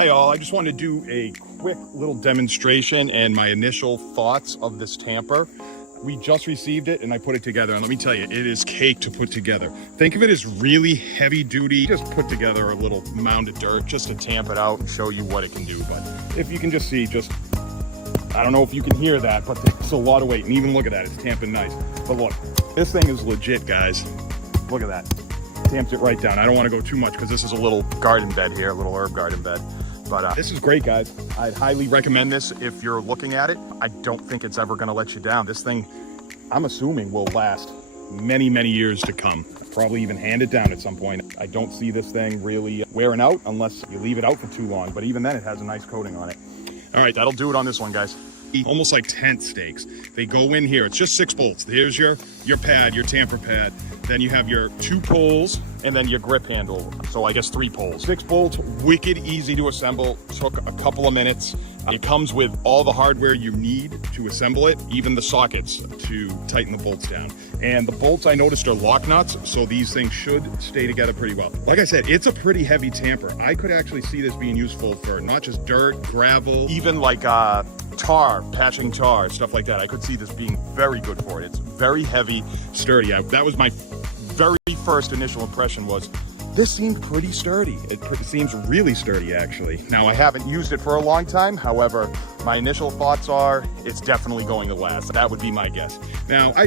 Hi all, I just wanted to do a quick little demonstration and my initial thoughts of this tamper. We just received it and I put it together, and let me tell you, it is cake to put together. Think of it as really heavy duty. Just put together a little mound of dirt just to tamp it out and show you what it can do. But if you can just see, I don't know if you can hear that, but it's a lot of weight, and even look at that, it's tamping nice. But look, this thing is legit, guys. Look at that. Tamps it right down. I don't want to go too much because this is a little garden bed here, a little herb garden bed. But this is great, guys. I'd highly recommend this if you're looking at it. I don't think it's ever going to let you down. This thing, I'm assuming, will last many, many years to come. Probably even hand it down at some point. I don't see this thing really wearing out unless you leave it out for too long. But even then, it has a nice coating on it. All right, that'll do it on this one, guys. Almost like tent stakes. They go in here. It's just 6 bolts. Here's your pad, your tamper pad. Then you have your 2 poles and then your grip handle. So I guess 3 poles. 6 bolts, wicked easy to assemble. Took a couple of minutes. It comes with all the hardware you need to assemble it, even the sockets to tighten the bolts down. And the bolts I noticed are lock nuts, so these things should stay together pretty well. Like I said, it's a pretty heavy tamper. I could actually see this being useful for not just dirt, gravel, even like tar, patching tar, stuff like that. I could see this being very good for it. It's very heavy, sturdy. That was my very first initial impression was, this seemed pretty sturdy. It seems really sturdy, actually. Now, I haven't used it for a long time. However, my initial thoughts are it's definitely going to last. That would be my guess. Now, I